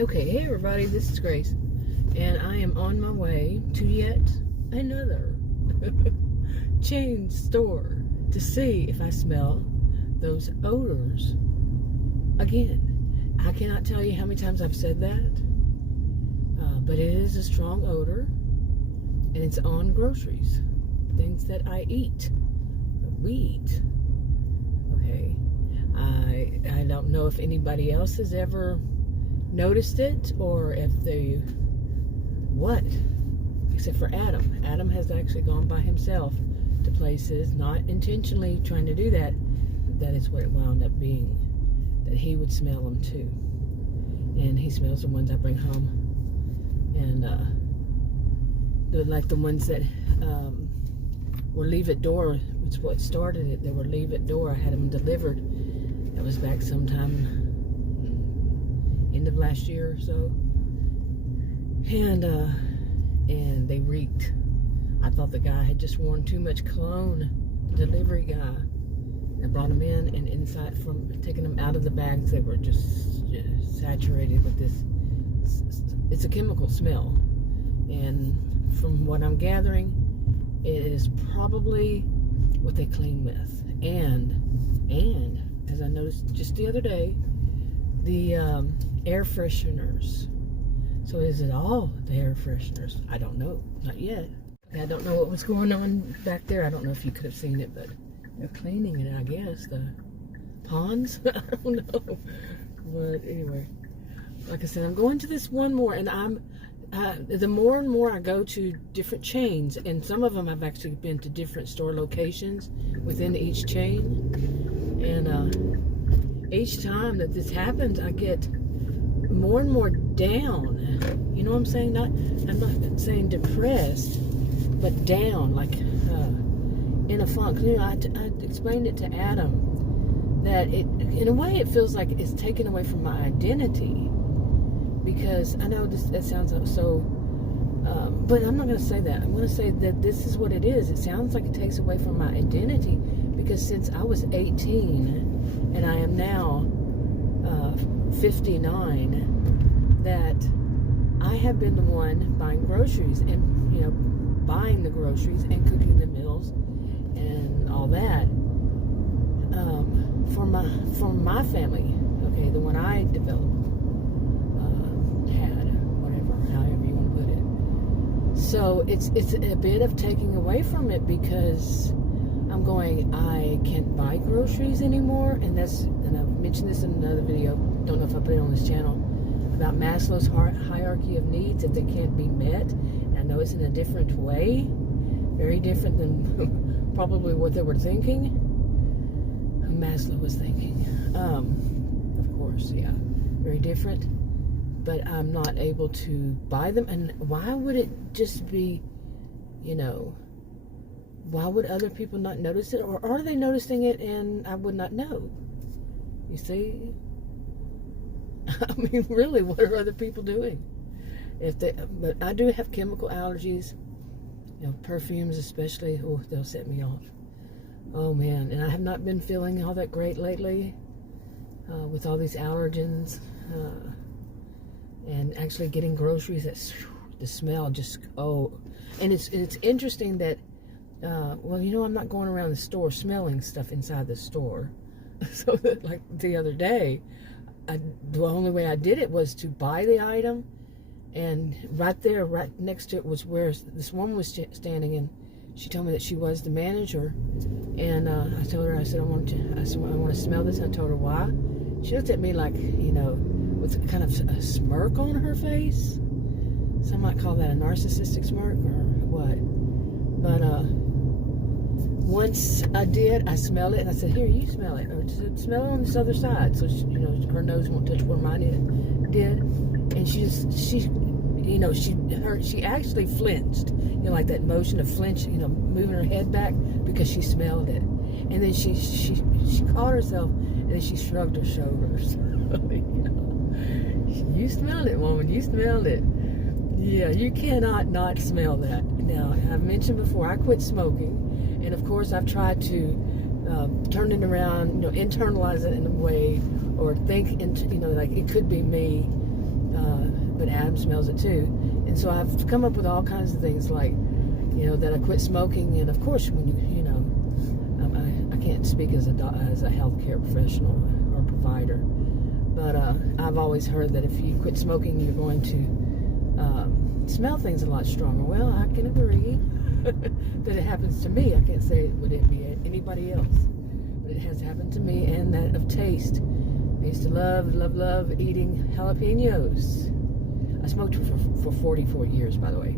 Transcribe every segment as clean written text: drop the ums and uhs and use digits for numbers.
Okay, hey everybody, this is Grace, and I am on my way to yet another chain store to see if I smell those odors again. I cannot tell you how many times I've said that, but it is a strong odor, and it's on groceries, things that I eat, we eat. Okay, I don't know if anybody else has ever noticed it, or if they except for Adam. Adam has actually gone by himself to places, not intentionally trying to do that. That is what it wound up being, that he would smell them too, and he smells the ones I bring home, and they're like the ones that were leave at door. It's what started it. They were leave at door. I had them delivered. That was back sometime end of last year or so, and they reeked. I thought the guy had just worn too much cologne, the delivery guy. I brought them in, and inside, from taking them out of the bags, they were just saturated with this. It's a chemical smell, and from what I'm gathering, it is probably what they clean with. And as I noticed just the other day, the air fresheners. So is it all the air fresheners? I don't know. Not yet. I don't know what was going on back there. I don't know if you could have seen it, but they're cleaning it, I guess. The ponds? I don't know. But anyway, like I said, I'm going to this one more, and the more and more I go to different chains, and some of them I've actually been to different store locations within each chain, and each time that this happens, I get more and more down. You know what I'm saying? I'm not saying depressed, but down, like in a funk. You know, I explained it to Adam that in a way, it feels like it's taken away from my identity. Because I know that sounds so, but I'm not going to say that. I'm going to say that this is what it is. It sounds like it takes away from my identity, because since I was 18 and I am now 59, that I have been the one buying groceries and, buying the groceries and cooking the meals and all that for my family. Okay, the one I developed. So it's a bit of taking away from it, because I'm going, I can't buy groceries anymore, and I've mentioned this in another video, don't know if I put it on this channel, about Maslow's hierarchy of needs, if they can't be met. And I know it's in a different way, very different than probably what they were thinking, Maslow was thinking, of course, yeah, very different. But I'm not able to buy them. And why would it just be, why would other people not notice it? Or are they noticing it and I would not know? You see? I mean, really, what are other people doing? But I do have chemical allergies, perfumes especially. Oh, they'll set me off. Oh, man. And I have not been feeling all that great lately with all these allergens. And actually getting groceries, the smell just, and it's interesting that, I'm not going around the store smelling stuff inside the store. So that, like the other day, the only way I did it was to buy the item, and right there, right next to it was where this woman was standing, and she told me that she was the manager, and I told her, I said, I want to smell this, and I told her why. She looked at me like, with kind of a smirk on her face. Some might call that a narcissistic smirk or what. But once I did, I smelled it, and I said, "Here, you smell it. Or smell it on this other side." So she, her nose won't touch where mine did. And she actually flinched. Like that motion of flinch, moving her head back because she smelled it. And then she caught herself, and then she shrugged her shoulders. You smelled it, woman. You smelled it. Yeah, you cannot not smell that. Now, I've mentioned before, I quit smoking. And, of course, I've tried to turn it around, internalize it in a way, or think, like it could be me. Adam smells it too. And so I've come up with all kinds of things like, that I quit smoking. And of course, when I can't speak as a healthcare professional or provider, but I've always heard that if you quit smoking, you're going to smell things a lot stronger. Well, I can agree that it happens to me. I can't say would it be anybody else, but it has happened to me, and that of taste. I used to love eating jalapenos. I smoked for 44 years, by the way,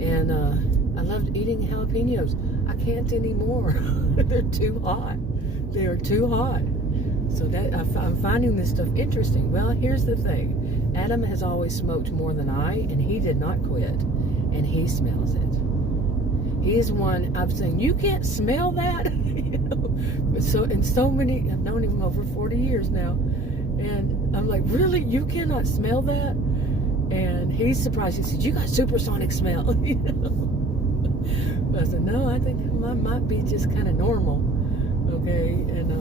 and I loved eating jalapenos. I can't anymore. They're too hot. They are too hot. So that I'm finding this stuff interesting. Well, here's the thing. Adam has always smoked more than I, and he did not quit, and he smells it. He's one I'm saying, you can't smell that. So many, I've known him over 40 years now, and I'm like, really, you cannot smell that? And he's surprised. He said, you got supersonic smell. But I said, no, I think mine might be just kind of normal. Okay, and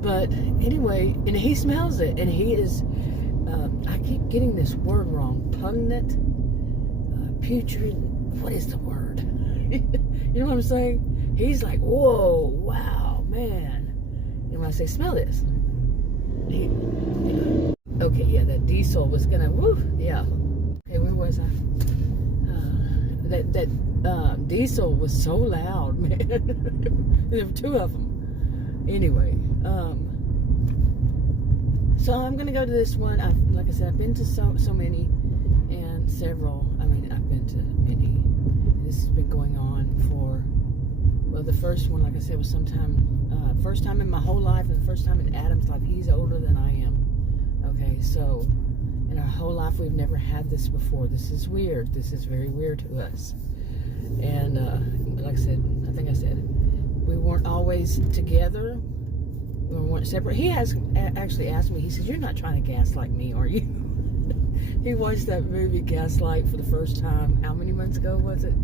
but anyway, and he smells it, and he is I keep getting this word wrong. Pungent, putrid. What is the word? You know what I'm saying? He's like, whoa, wow, man. And when I say, smell this, okay, yeah, that diesel was gonna, woo, yeah. Okay, where was I? That diesel was so loud, man. There were two of them. Anyway, so I'm gonna go to this one. Like I said, I've been to so many, and several. I mean, I've been to many. And this has been going on for, well, the first one, like I said, was first time in my whole life, and the first time in Adam's life. He's older than I am. Okay, so in our whole life, we've never had this before. This is weird. This is very weird to us. And like I said, I think I said it, we weren't always together. We weren't separate. He has actually asked me, he says, you're not trying to gaslight me, are you? He watched that movie Gaslight for the first time, how many months ago was it?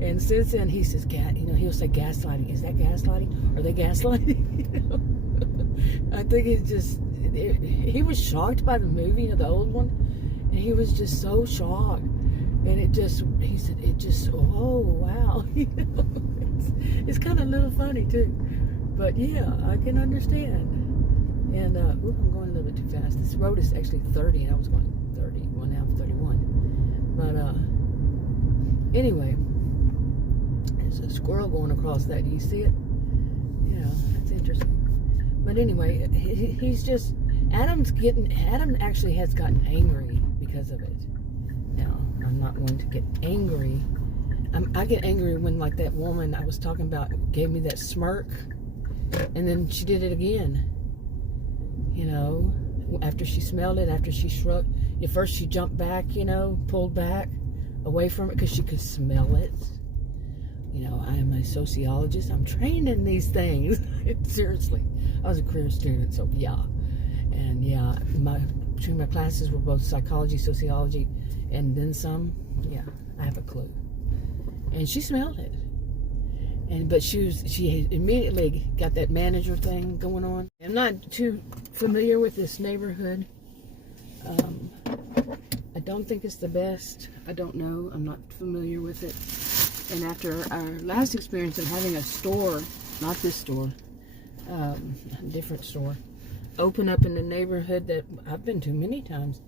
And since then, he says, he'll say gaslighting. Is that gaslighting? Are they gaslighting? I think it's just, he was shocked by the movie, the old one, and he was just so shocked. And he said, oh, wow. It's kind of a little funny, too. But, yeah, I can understand. And, I'm going a little bit too fast. This road is actually 30, and I was going 31, now I'm 31. But, anyway, there's a squirrel going across that. Do you see it? Yeah, that's interesting. But anyway, Adam actually has gotten angry because of it. Now, I'm not going to get angry. I get angry when, like, that woman I was talking about gave me that smirk, and then she did it again. After she smelled it, after she shrugged. At first she jumped back, pulled back away from it because she could smell it. I am a sociologist. I'm trained in these things. Seriously. I was a career student, so yeah. And yeah, between my classes were both psychology, sociology, and then some. Yeah, I have a clue. And she smelled it. But she immediately got that manager thing going on. I'm not too familiar with this neighborhood. I don't think it's the best. I don't know. I'm not familiar with it. And after our last experience of having a store, not this store, a different store, open up in the neighborhood that I've been to many times,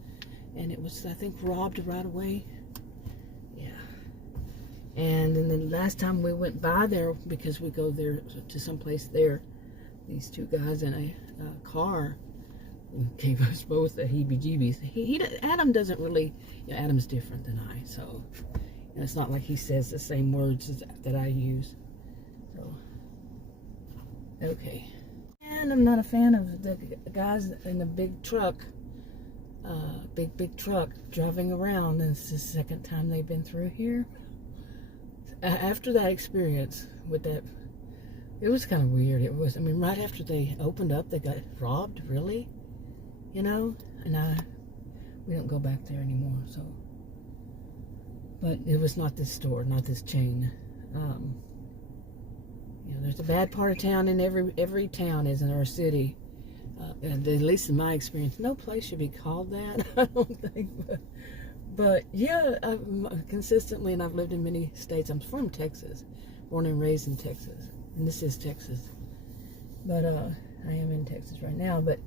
and it was, I think, robbed right away. Yeah. And then the last time we went by there, because we go there to someplace there, these two guys in a car gave us both the heebie-jeebies. Adam doesn't really, Adam's different than I, so it's not like he says the same words that I use. So, okay. And I'm not a fan of the guys in the big truck, big truck driving around. And it's the second time they've been through here. After that experience with that, it was kind of weird. It was, right after they opened up, they got robbed, really? And we don't go back there anymore, so. But it was not this store, not this chain. There's a bad part of town in every town, isn't there, or city. And at least in my experience, no place should be called that. I don't think. But yeah, consistently, and I've lived in many states. I'm from Texas, born and raised in Texas, and this is Texas. But I am in Texas right now. But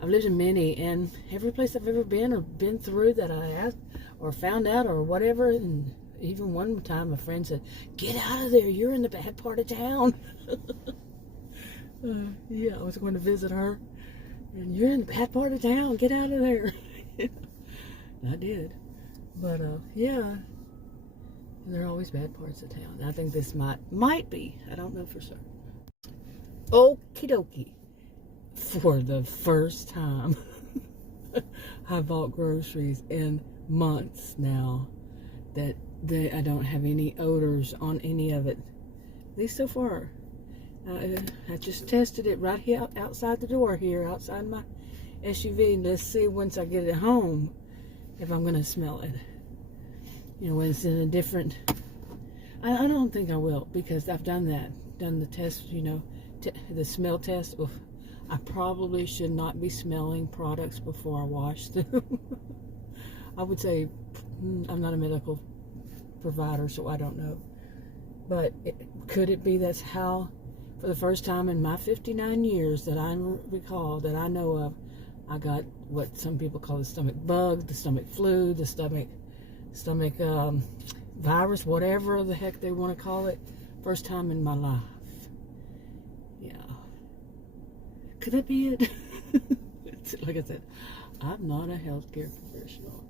I've lived in many, and every place I've ever been or been through that I asked or found out or whatever, and even one time a friend said, "Get out of there, you're in the bad part of town." Yeah, I was going to visit her, and you're in the bad part of town, get out of there. I did. But yeah, there are always bad parts of town. I think this might be, I don't know for certain. Okie dokie. For the first time, I bought groceries in months now that I don't have any odors on any of it, at least so far. I just tested it right here outside the door here, outside my SUV. Let's see once I get it home if I'm going to smell it. You know, when it's in a different... I don't think I will, because I've done the test, you know, the smell test. Oof. I probably should not be smelling products before I wash them. I would say I'm not a medical provider, so I don't know. But could it be that's how, for the first time in my 59 years that I recall, that I know of, I got what some people call the stomach bug, the stomach flu, the stomach virus, whatever the heck they want to call it. First time in my life. Yeah. Could that be it? Like I said, I'm not a healthcare professional.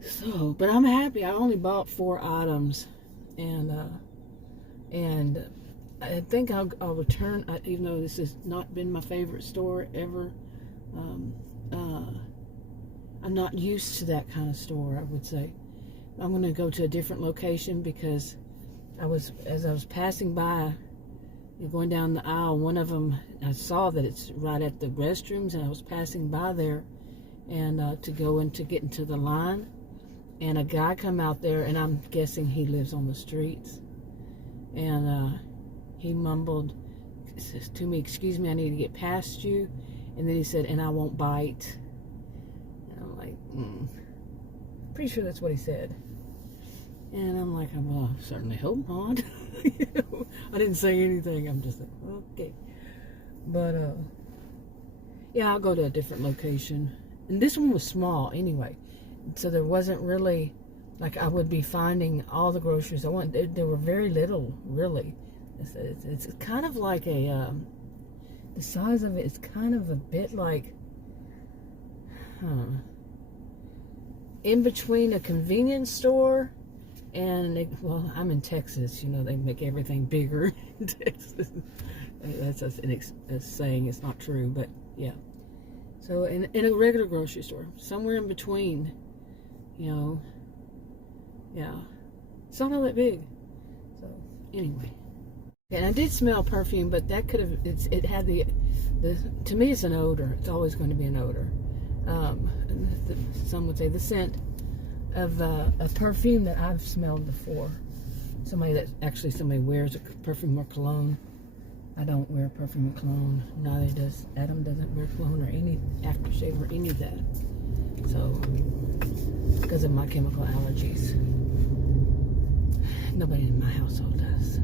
So, but I'm happy. I only bought 4 items, and I think I'll return, even though this has not been my favorite store ever. I'm not used to that kind of store, I would say. I'm going to go to a different location because as I was passing by, going down the aisle, one of them, I saw that it's right at the restrooms, and I was passing by there, and to go in to get into the line, and a guy come out there, and I'm guessing he lives on the streets, and he mumbled to me, "Excuse me, I need to get past you," and then he said, "And I won't bite." And I'm like, pretty sure that's what he said. And I'm like, well, I certainly hope not. You know, I didn't say anything. I'm just like, okay. But, yeah, I'll go to a different location. And this one was small anyway. So there wasn't really, like, I would be finding all the groceries I want. There were very little, really. It's kind of like the size of it is kind of a bit like, in between a convenience store and, well, I'm in Texas, you know, they make everything bigger in Texas. That's a saying, it's not true, but yeah. So in a regular grocery store, somewhere in between, you know, yeah. It's not all that big. So anyway. And I did smell perfume, but that could have, it had to me it's an odor. It's always going to be an odor. Some would say the scent of a perfume that I've smelled before. Somebody wears a perfume or cologne. I don't wear perfume or cologne. Neither does Adam. Doesn't wear cologne or any aftershave or any of that. So, because of my chemical allergies. Nobody in my household does.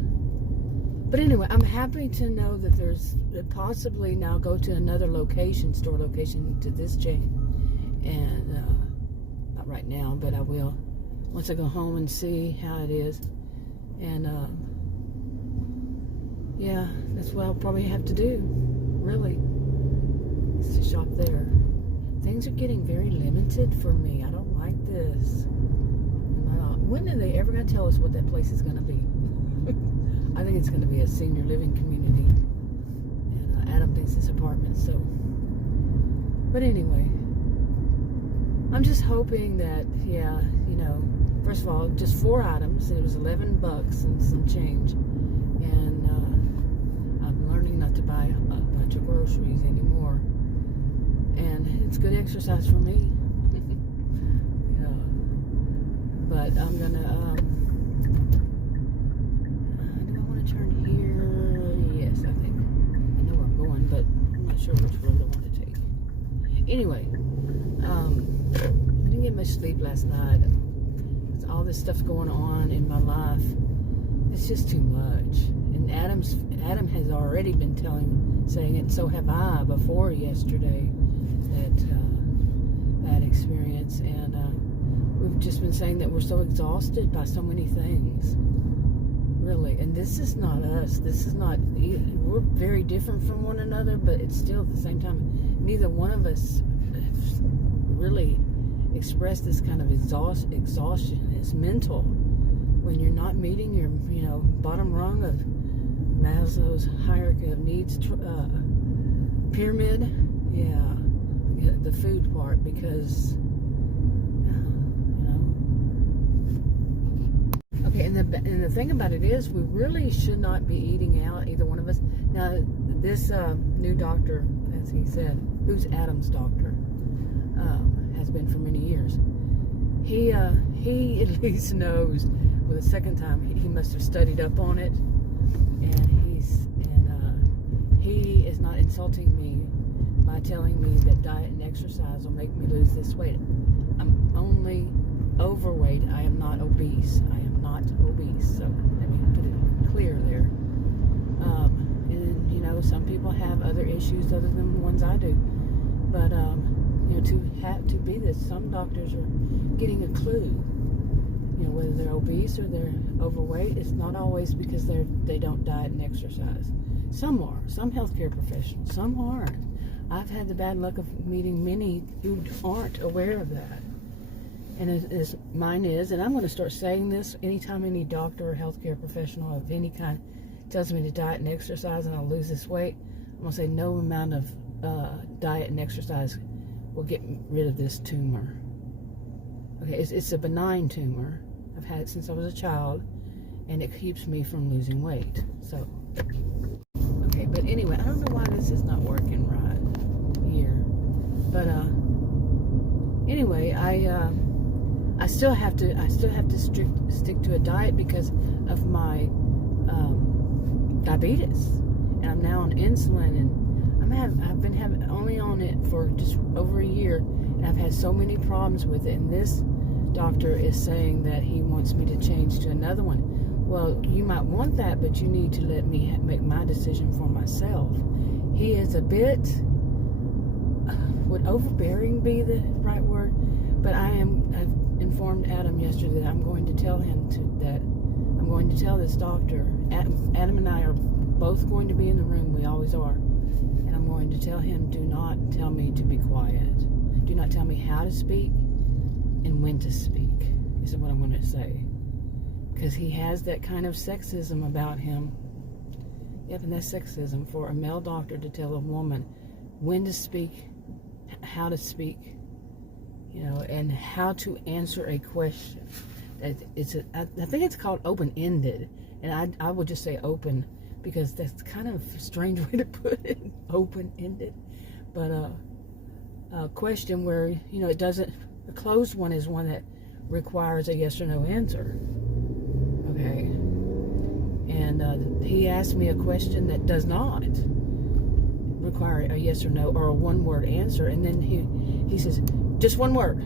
But anyway, I'm happy to know that there's possibly now go to another store location to this chain. And not right now, but I will once I go home and see how it is. And yeah, that's what I'll probably have to do, really, is to shop there. Things are getting very limited for me. I don't like this. When are they ever going to tell us what that place is going to be? I think it's going to be a senior living community, and Adam thinks it's apartments. So, but anyway, I'm just hoping that, yeah, you know, first of all, just 4 items. It was $11 and some change, and I'm learning not to buy a bunch of groceries anymore, and it's good exercise for me. Yeah, but I'm gonna. Turn here. Yes, I think I know where I'm going, but I'm not sure which road Anyway, I didn't get much sleep last night. All this stuff's going on in my life. It's just too much. And Adam has already been saying it, so have I before yesterday, that bad experience. And we've just been saying that we're so exhausted by so many things. Really. And this is not us. This is not, we're very different from one another, but it's still at the same time, neither one of us really express this kind of exhaustion. It's mental. When you're not meeting your, bottom rung of Maslow's hierarchy of needs pyramid, the food part, because, Okay, and the thing about it is, we really should not be eating out, either one of us. Now, this new doctor, as he said, who's Adam's doctor, has been for many years. He at least knows. Well, the second time he must have studied up on it, and he is not insulting me by telling me that diet and exercise will make me lose this weight. I'm only overweight. I am not obese. I am not obese. So let me put it clear there. And some people have other issues other than the ones I do. But to be this, some doctors are getting a clue. Whether they're obese or they're overweight, it's not always because they don't diet and exercise. Some are. Some healthcare professionals. Some aren't. I've had the bad luck of meeting many who aren't aware of that. And as mine is, and I'm going to start saying this anytime any doctor or healthcare professional of any kind tells me to diet and exercise and I'll lose this weight, I'm going to say no amount of diet and exercise will get rid of this tumor. Okay, it's a benign tumor. I've had it since I was a child, and it keeps me from losing weight. So, okay, but anyway, I don't know why this is not working right here. But anyway, I still have to stick to a diet because of my diabetes, and I'm now on insulin, and I've been only on it for just over a year, and I've had so many problems with it. And this doctor is saying that he wants me to change to another one. Well, you might want that, but you need to let me make my decision for myself. He is a bit, would overbearing be the right word? But I've informed Adam yesterday that I'm going to tell him that I'm going to tell this doctor. Adam and I are both going to be in the room. We always are. And I'm going to tell him, do not tell me to be quiet. Do not tell me how to speak and when to speak, is what I'm going to say. Because he has that kind of sexism about him. Yep, and that's sexism for a male doctor to tell a woman when to speak, how to speak, and how to answer a question. I think it's called open-ended, and I would just say open, because that's kind of a strange way to put it, open-ended. But a question where, it doesn't, a closed one is one that requires a yes or no answer. Okay. And he asked me a question that does not require a yes or no or a one-word answer, and then he says, just one word.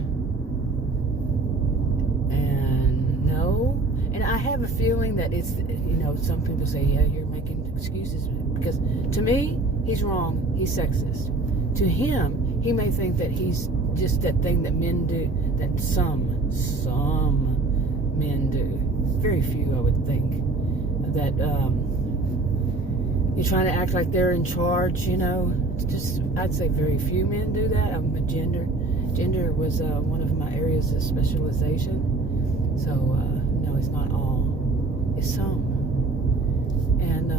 And no. And I have a feeling that it's, some people say, yeah, you're making excuses. Because to me, he's wrong. He's sexist. To him, he may think that he's just that thing that men do, that some men do. Very few, I would think. That you're trying to act like they're in charge, I'd say very few men do that. I'm a gender. Gender was one of my areas of specialization. So, no, it's not all. It's some. And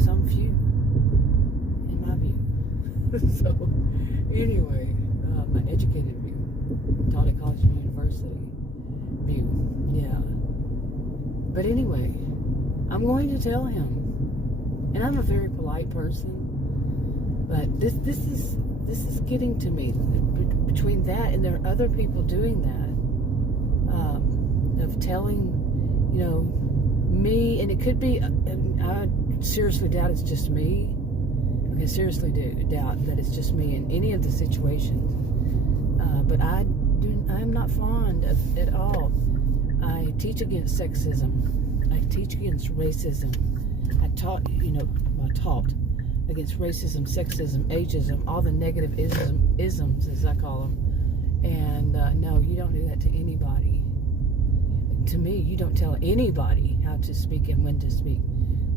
some few, in my view. So, anyway, my educated view. Taught at college and university view. Yeah. But anyway, I'm going to tell him. And I'm a very polite person. But this is getting to me. Between that and there are other people doing that, of telling, me, and it could be, I seriously doubt it's just me. I seriously do doubt that it's just me in any of the situations. But I'm not fond of it all. I teach against sexism. I teach against racism. I taught against racism, sexism, ageism, all the negative isms, as I call them. And no, you don't do that to anybody. To me, you don't tell anybody how to speak and when to speak.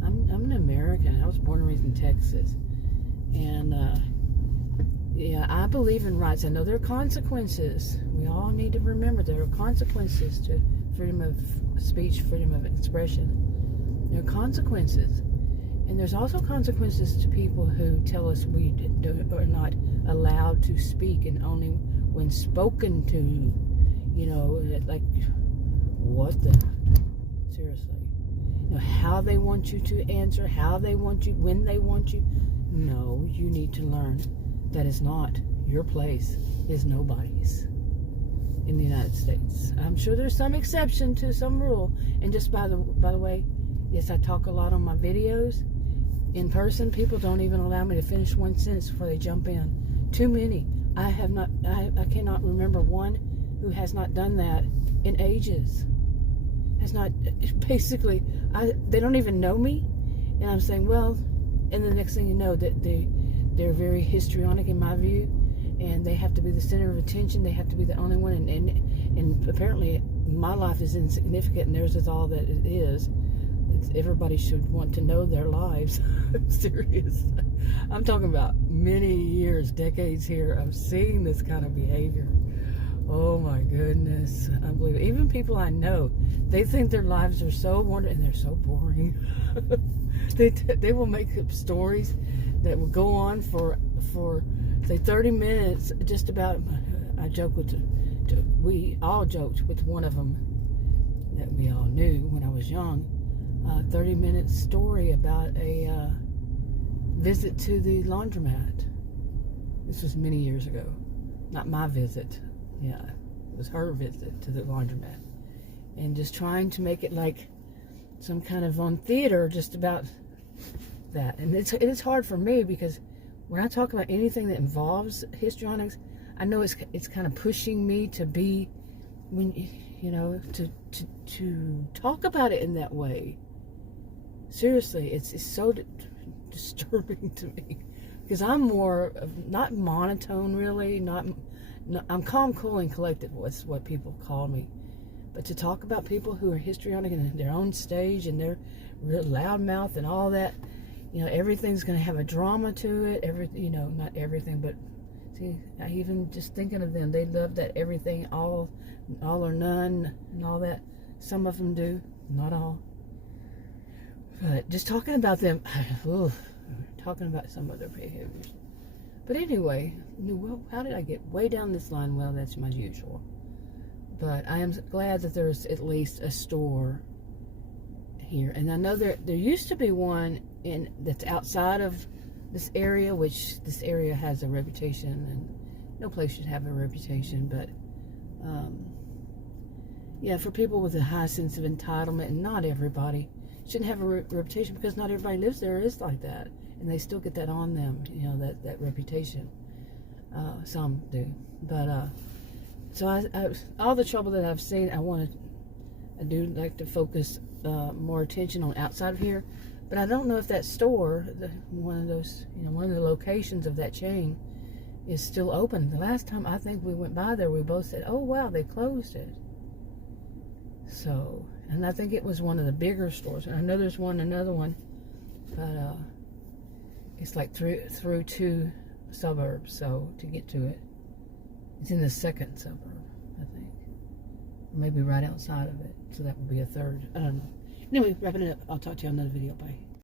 I'm an American. I was born and raised in Texas. And yeah, I believe in rights. I know there are consequences. We all need to remember there are consequences to freedom of speech, freedom of expression. There are consequences. And there's also consequences to people who tell us we are not allowed to speak, and only when spoken to, like, what the, seriously. How they want you to answer, how they want you, when they want you. No, you need to learn that is not your place, is nobody's in the United States. I'm sure there's some exception to some rule. And just by the way, yes, I talk a lot on my videos. In person, people don't even allow me to finish one sentence before they jump in. Too many. I cannot remember one who has not done that in ages. Has not, basically, they don't even know me. And I'm saying, well, and the next thing you know, that they're very histrionic in my view, and they have to be the center of attention. They have to be the only one, and apparently my life is insignificant, and theirs is all that it is. Everybody should want to know their lives. I'm serious. I'm talking about many years, decades here of seeing this kind of behavior. Oh my goodness, unbelievable. Even people I know, they think their lives are so wonderful, and they're so boring. They will make up stories that will go on for say 30 minutes, just about. I joke we all joked with one of them that we all knew when I was young. 30-minute story about a visit to the laundromat. This was many years ago. Not my visit. Yeah, it was her visit to the laundromat. And just trying to make it like some kind of on theater just about that. And it is hard for me, because when I talk about anything that involves histrionics, I know it's kind of pushing me to be, to talk about it in that way. Seriously, it's so disturbing to me, because I'm more of, not monotone really, I'm calm, cool, and collected was what people call me. But to talk about people who are histrionic in their own stage, and they're real loudmouth and all that, everything's going to have a drama to it. Not everything, but see, even just thinking of them, they love that everything, all or none, and all that. Some of them do, not all. But just talking about them, talking about some of their behaviors. But anyway, well, how did I get way down this line? Well, that's my usual. But I am glad that there's at least a store here. And I know there used to be one that's outside of this area, which this area has a reputation, and no place should have a reputation. But yeah, for people with a high sense of entitlement, and not everybody shouldn't have a reputation, because not everybody lives there is like that, and they still get that on them, that reputation. Some do, but so I all the trouble that I've seen, I do like to focus more attention on outside of here. But I don't know if that store, one of the locations of that chain, is still open. The last time I think we went by there, we both said, "Oh wow, they closed it." So, and I think it was one of the bigger stores. And I know there's another one, but it's like through 2 suburbs. So to get to it, it's in the 2nd suburb, I think, or maybe right outside of it. So that would be a 3rd. I don't know. Anyway, wrapping it up. I'll talk to you on another video. Bye.